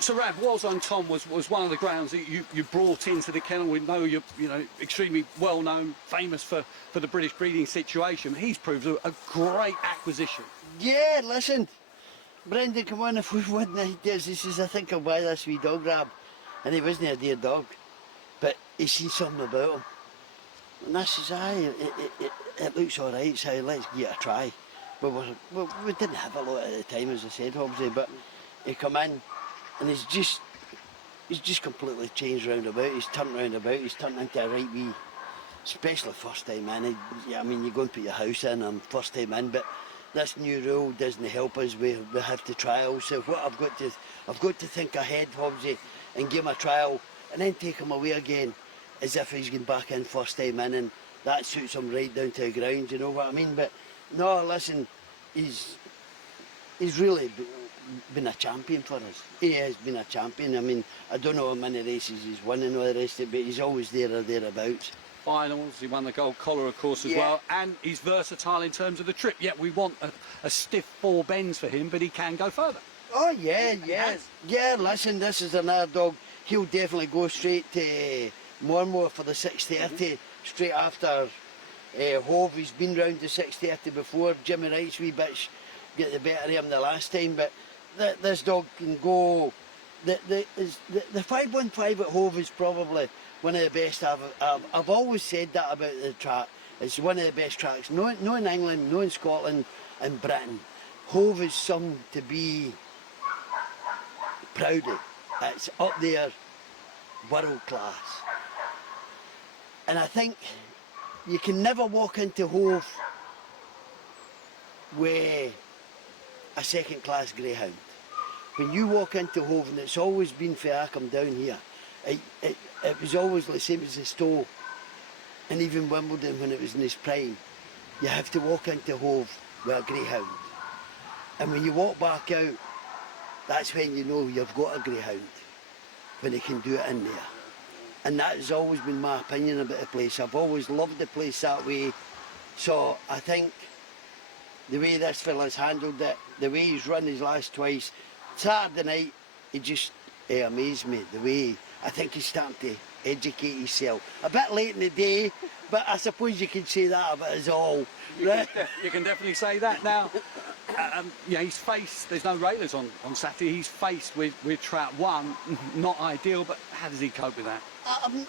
So Rab, Warzone Tom was one of the grounds that you brought into the kennel. We know you're extremely well known, famous for the British breeding situation. He's proved a great acquisition. Yeah, listen, Brendan, come on, if we win this is I think I'll buy this wee dog, Rab. And he wasn't a dear dog, but he seen something about him. And this is, it looks alright, so let's give it a try. But we didn't have a lot at the time, as I said, Hobbs, but he come in and he's just completely changed round about. He's turned round about, he's turned into a right wee, especially first time in. I mean, you go and put your house in and first time in, but this new rule doesn't help us. We have to trial. So what I've got to think ahead, Hobbsy, and give him a trial, and then take him away again, as if he's going back in first time in, and that suits him right down to the ground. You know what I mean? But no, listen, he's really been a champion for us. He has been a champion. I mean, I don't know how many races he's won and all the rest of it, but he's always there or thereabouts. Finals, he won the gold collar, of course, as well, and he's versatile in terms of the trip. Yet we want a stiff 4 bends for him, but he can go further. Oh yeah, yeah. Listen, this is another dog. He'll definitely go straight to Mormore for the 6:30, straight after Hove. He's been round the 6:30 before. Jimmy Wright's wee bitch get the better of him the last time, but this dog can go. The 515 at Hove is probably one of the best. I've always said that about the track. It's one of the best tracks. No in England, no in Scotland, and Britain. Hove is something to be proud of. It's up there, world class. And I think you can never walk into Hove with a second class greyhound. When you walk into Hove, and it's always been for Arkham down here, it was always the same as the Stowe, and even Wimbledon when it was in his prime. You have to walk into Hove with a greyhound. And when you walk back out, that's when you know you've got a greyhound, when he can do it in there. And that has always been my opinion about the place. I've always loved the place that way. So I think the way this fella's handled it, the way he's run his last twice, Saturday night, he amazed me. The way, I think he's starting to educate himself. A bit late in the day, but I suppose you can say that about us all. Right? You can definitely say that now. He's faced, there's no railers on Saturday, he's faced with trap 1, not ideal, but how does he cope with that?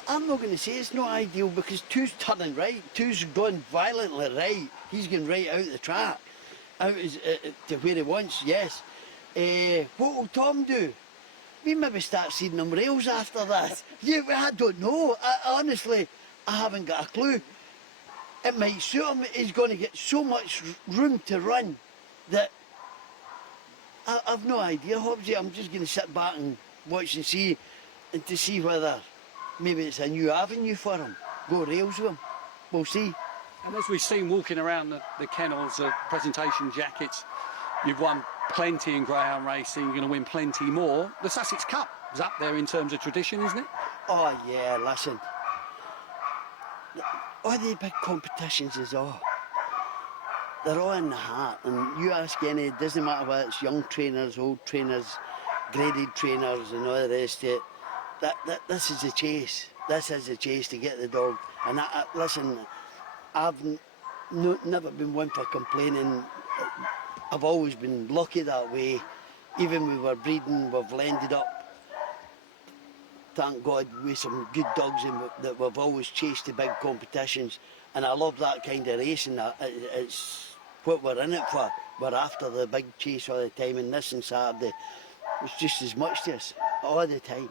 I'm not going to say it's not ideal, because 2's turning right, 2's going violently right. He's going right out the track, out to where he wants, yes. What will Tom do? We maybe start seeing them rails after that. Yeah, I don't know. Honestly, I haven't got a clue. It might suit him. He's going to get so much room to run that I've no idea, Hobbsy. I'm just going to sit back and watch and see, and to see whether maybe it's a new avenue for him. Go rails with him. We'll see. And as we've seen walking around the kennels, presentation jackets, you've won plenty in greyhound racing, you're going to win plenty more. The Sussex Cup is up there in terms of tradition, isn't it? Oh yeah, listen. All the big competitions is all. They're all in the heart, and you ask any, it doesn't matter whether it's young trainers, old trainers, graded trainers and all the rest of it. This is a chase. This is a chase to get the dog. And listen, I've never been one for complaining. I've always been lucky that way. Even when we were breeding, we've landed up, thank God, with some good dogs that we've always chased the big competitions. And I love that kind of racing. It's what we're in it for. We're after the big chase all the time, and this and Saturday was just as much to us all the time.